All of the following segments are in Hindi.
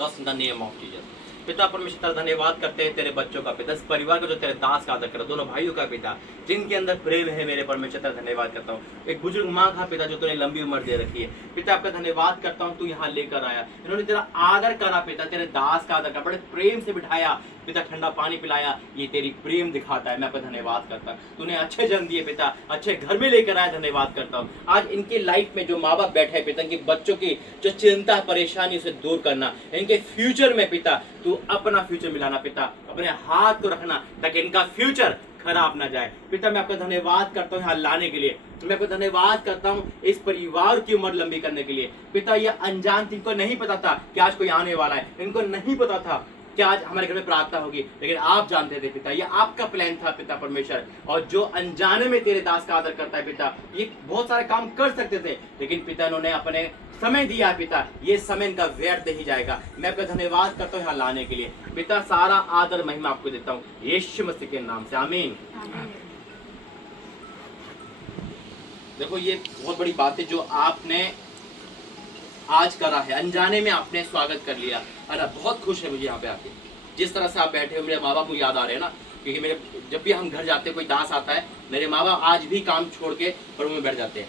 in the name of Jesus। पिता परमेश्वर धन्यवाद करते हैं तेरे बच्चों का पिता, इस परिवार का जो तेरे दास का आदर कर, दोनों भाइयों का पिता जिनके अंदर प्रेम है, मेरे परमेश्वर तेरा धन्यवाद करता हूँ। एक बुजुर्ग माँ का पिता जो तूने लंबी उम्र दे रखी है पिता, आपका धन्यवाद करता हूँ, तू यहाँ लेकर आया, इन्होंने तेरा आदर करा पिता, तेरे दास का आदर करा, बड़े प्रेम से बिठाया पिता, ठंडा पानी पिलाया, ये तेरी प्रेम दिखाता है। मैं आपका धन्यवाद करता हूँ, तूने अच्छे जन्म दिए पिता, अच्छे घर में लेकर आया, धन्यवाद करता हूँ। आज इनके लाइफ में जो माँ बाप बैठे हैं पिता, इनके बच्चों की जो चिंता परेशानी उसे दूर करना, इनके फ्यूचर में पिता तू अपना फ्यूचर मिलाना पिता, अपने हाथ को रखना ताकि इनका फ्यूचर खराब ना जाए पिता। मैं आपका धन्यवाद करता हूँ यहाँ लाने के लिए, मैं आपको धन्यवाद करता हूँ इस परिवार की उम्र लंबी करने के लिए पिता। ये अनजान थी, इनको नहीं पता था कि आज कोई आने वाला है, इनको नहीं पता था कि आज हमारे घर में प्रार्थना होगी, लेकिन आप जानते थे पिता, ये आपका प्लान था पिता परमेश्वर। और जो अनजाने में तेरे दास का आदर करता है पिता, ये बहुत सारे काम कर सकते थे, लेकिन पिता इन्होंने अपने समय दिया पिता, ये समय इनका व्यर्थ नहीं जाएगा। मैं आपका धन्यवाद करता हूँ यहाँ लाने के लिए पिता, सारा आदर महिमा आपको देता हूँ यीशु मसीह के नाम से, आमीन। देखो ये बहुत बड़ी बात है जो आपने आज करा है, अनजाने में आपने स्वागत कर लिया, अरे बहुत खुश है मुझे यहाँ पे आके। जिस तरह से आप बैठे हो, मेरे माँ बाप मुझे याद आ रहे हैं ना, क्योंकि मेरे जब भी हम घर जाते हैं, कोई दास आता है, मेरे माँ बाप आज भी काम छोड़ के प्रभु में बैठ जाते हैं,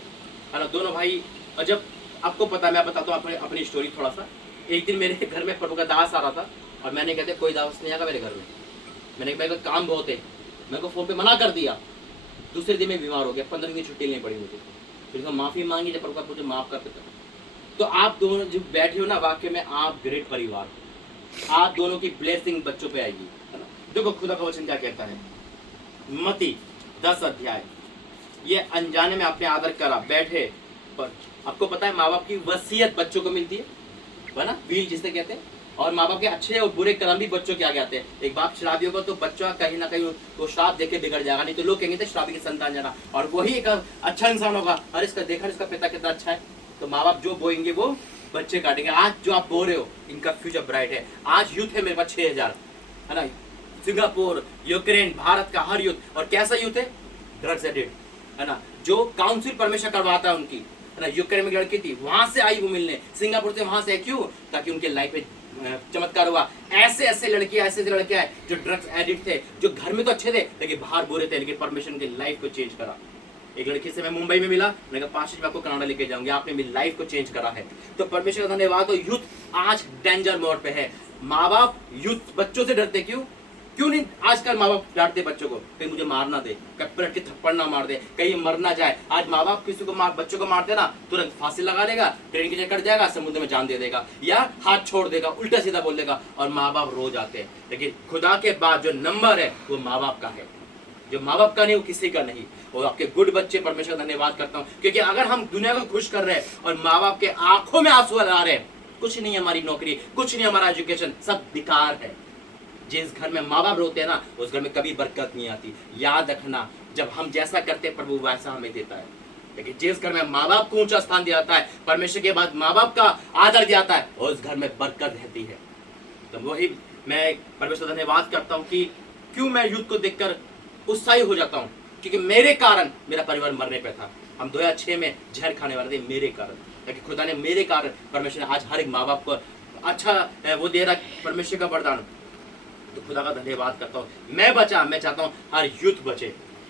है ना, दोनों भाई। और जब आपको पता है, मैं बताता हूँ अपनी स्टोरी थोड़ा सा। एक दिन मेरे घर में प्रभु का दास आ रहा था और मैंने कहते कोई दास नहीं आएगा मेरे घर में, मेरे काम बहुत है, मेरे को फोन पे मना कर दिया। दूसरे दिन में बीमार हो गया, 15 दिन की छुट्टी लेनी पड़ी मुझे, फिर माफी मांगी, जब प्रभु का मुझे माफ कर देता। तो आप दोनों जो बैठे हो ना, वाकई में आप ग्रेट परिवार, आप दोनों की ब्लेसिंग बच्चों पे आएगी, है ना। देखो खुदा का वचन क्या कहता है, मत्ती 10 अध्याय, ये अनजाने में आपने आदर करा, बैठे, पर आपको पता है माँ बाप की वसीयत बच्चों को मिलती है ना, वील जिसे कहते हैं, और माँ बाप के अच्छे और बुरे कर्म भी बच्चों के आगे आते हैं। एक बाप शराबी होगा तो बच्चा कहीं ना कहीं वो श्राप देके बिगड़ जाएगा, नहीं तो लोग कहेंगे शराबी की संतान जाना, और वही एक अच्छा इंसान होगा, अरे इसका देखा इसका पिता कितना अच्छा है, तो माँ बाप जो बोएंगे वो बच्चे काटेंगे। आज जो आप बो रहे हो, इनका फ्यूचर ब्राइट है। आज यूथ है मेरे पास 6000, है ना, सिंगापुर, यूक्रेन, भारत का हर यूथ, और कैसा यूथ है, ड्रग्स एडिक्ट, है ना, जो काउंसिल परमेश्वर करवाता है उनकी, है ना। यूक्रेन में लड़की थी, वहां से आई वो मिलने, सिंगापुर से वहां से, क्यों, ताकि उनके लाइफ में चमत्कार हुआ। ऐसे ऐसे लड़कियां, ऐसे लड़कियां है जो ड्रग्स एडिक्ट थे, जो घर में तो अच्छे थे लेकिन बाहर बुरे थे, लेकिन परमेश्वर उनकी लाइफ को चेंज करा। एक लड़की से मैं मुंबई में मिला, मैंने कहा 5 दिन में आपको कनाडा लेके जाऊंगी, आपने मेरी लाइफ को चेंज करा है। तो परमेश्वर का धन्यवाद। तो यूथ आज डेंजर मोड पे है। माँ बाप यूथ बच्चों से डरते, क्यों नहीं आजकल माँ बाप डांटते बच्चों को, कहीं मुझे मार ना दे, पलट के थप्पड़ ना मार दे, कहीं मर ना जाए। आज माँ बाप किसी को बच्चों को मारते ना, तुरंत फांसी लगा लेगा, ट्रेन की जगह कट जाएगा, समुद्र में जान दे देगा, या हाथ छोड़ देगा, उल्टा सीधा बोल देगा, और माँ बाप रो जाते हैं। लेकिन खुदा के बाद जो नंबर है वो माँ बाप का है, जो माँ बाप का नहीं वो किसी का नहीं। और आपके गुड बच्चे, परमेश्वर धन्यवाद करता हूँ, क्योंकि अगर हम दुनिया को खुश कर रहे हैं और माँ बाप के आंखों में आंसू ला रहे हैं, कुछ नहीं हमारी नौकरी, कुछ नहीं हमारा एजुकेशन, सब बेकार है। जिस घर में माँ बाप रोते हैं ना, उस घर में कभी बरकत नहीं आती। याद रखना, जब हम जैसा करते हैं प्रभु वैसा हमें देता है, लेकिन जिस घर में माँ बाप को ऊंचा स्थान दिया जाता है, परमेश्वर के बाद माँ बाप का आदर दिया जाता है, उस घर में बरकत रहती है। तो वही मैं परमेश्वर धन्यवाद करता हूँ कि क्यों मैं यूथ को देखकर उत्साही हो जाता हूँ, क्योंकि मेरे कारण मेरा परिवार मरने पे था। हम 2006 में जहर खाने वाले थे मेरे कारण, लेकिन खुदा ने मेरे कारण, परमेश्वर ने आज हर एक माँ बाप को अच्छा वो दे रहा, परमेश्वर का वरदान। तो खुदा का धन्यवाद करता हूँ। मैं बचा, मैं चाहता हूँ हर यूथ बचे,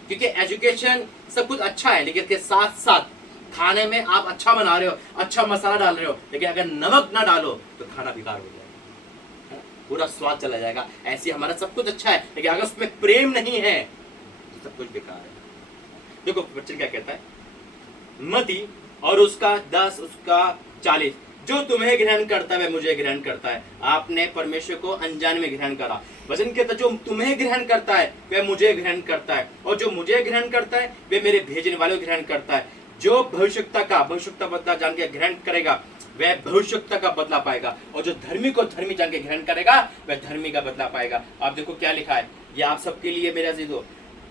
क्योंकि एजुकेशन सब कुछ अच्छा है, लेकिन इसके साथ साथ खाने में आप अच्छा बना रहे हो, अच्छा मसाला डाल रहे हो, लेकिन अगर नमक ना डालो तो खाना बेकार हो जाएगा, पूरा स्वाद चला जाएगा। ऐसे हमारा सब कुछ अच्छा है, लेकिन अगर उसमें प्रेम नहीं है तो सब कुछ बेकार है। देखो बच्चे क्या कहता है, मती और उसका 10 उसका 40, जो तुम्हें ग्रहण करता है वह मुझे ग्रहण करता है। आपने परमेश्वर को अनजाने में ग्रहण करा। वचन कहता है जो तुम्हें ग्रहण करता है वह मुझे ग्रहण करता है, और जो मुझे ग्रहण करता है वह मेरे भेजने वाले को ग्रहण करता है। जो भविष्यता बदला जान के ग्रहण करेगा वह भविष्यता का बदला पाएगा, और जो धर्मी को धर्मी जान के ग्रहण करेगा वह धर्मी का बदला पाएगा। आप देखो क्या लिखा है, ये आप सबके लिए मेरा अजीजों,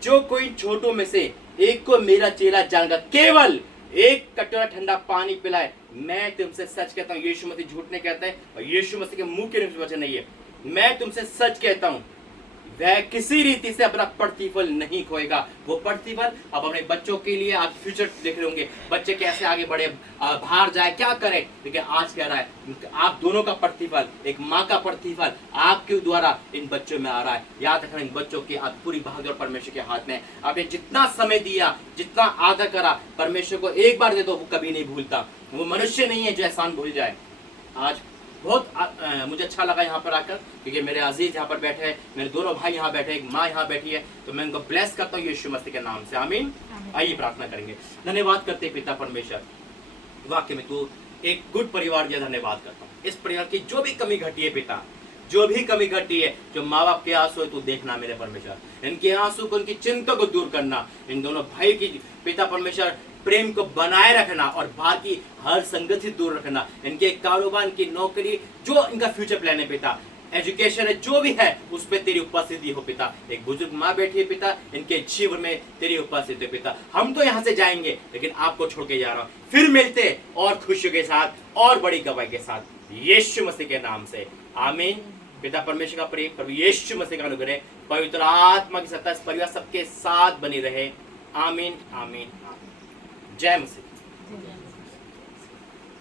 जो कोई छोटों में से एक को मेरा चेला जानकर केवल एक कटोरा ठंडा पानी पिलाए, मैं तुमसे सच कहता हूँ, यीशु मसीह झूठ नहीं कहता है, और यीशु मसीह के मुंह के वचन नहीं है, मैं तुमसे सच कहता हूँ वह किसी रीति से अपना प्रतिफल नहीं खोएगा। वो प्रतिफल आप अपने बच्चों के लिए आप फ्यूचर देख रहे होंगे, बच्चे कैसे आगे बढ़े, बाहर जाए, क्या करे। लेकिन आज कह रहा है आप दोनों का प्रतिफल, एक माँ का प्रतिफल आपके द्वारा इन बच्चों में आ रहा है। याद रखना, इन बच्चों की आप पूरी भागदौड़ परमेश्वर के हाथ में है। आपने जितना समय दिया, जितना आदर करा, परमेश्वर को एक बार दे दो, वो कभी नहीं भूलता। वो मनुष्य नहीं है जो एहसान भूल जाए। आज बहुत मुझे अच्छा लगा यहाँ पर आकर, क्योंकि मेरे अजीज यहाँ पर बैठे हैं, मेरे दोनों भाई यहाँ बैठे हैं, एक माँ यहाँ बैठी है, तो मैं उनको ब्लेस करता हूँ यीशु मसीह के नाम से, आमीन। आइए प्रार्थना करेंगे। धन्यवाद करते हैं पिता परमेश्वर, वाकई में तू एक गुड परिवार दिया, धन्यवाद करता हूँ। इस परिवार की जो भी कमी घटी है पिता, जो भी कमी घटी है, जो माँ बाप के आंसू है, तू देखना मेरे परमेश्वर, इनके आंसू को, उनकी चिंता को दूर करना। इन दोनों भाई की पिता परमेश्वर प्रेम को बनाए रखना और बाहर की हर संगति दूर रखना। इनके कारोबार, इनकी नौकरी, जो इनका फ्यूचर प्लान है पिता, एजुकेशन है, जो भी है, उस पर तेरी उपस्थिति हो पिता। एक बुजुर्ग माँ बैठी है पिता, इनके जीवन में तेरी उपस्थिति है पिता। हम तो यहाँ से जाएंगे, लेकिन आपको छोड़ के जा रहा हूँ, फिर मिलते और खुशियों के साथ और बड़ी गवाही के साथ, यीशु मसीह के नाम से, आमीन। पिता परमेश्वर का प्रेम, प्रभु यीशु मसीह का अनुग्रह, पवित्र आत्मा की सत्ता इस परिवार सबके साथ बनी रहे, आमीन आमीन आमीन। जय मसीह।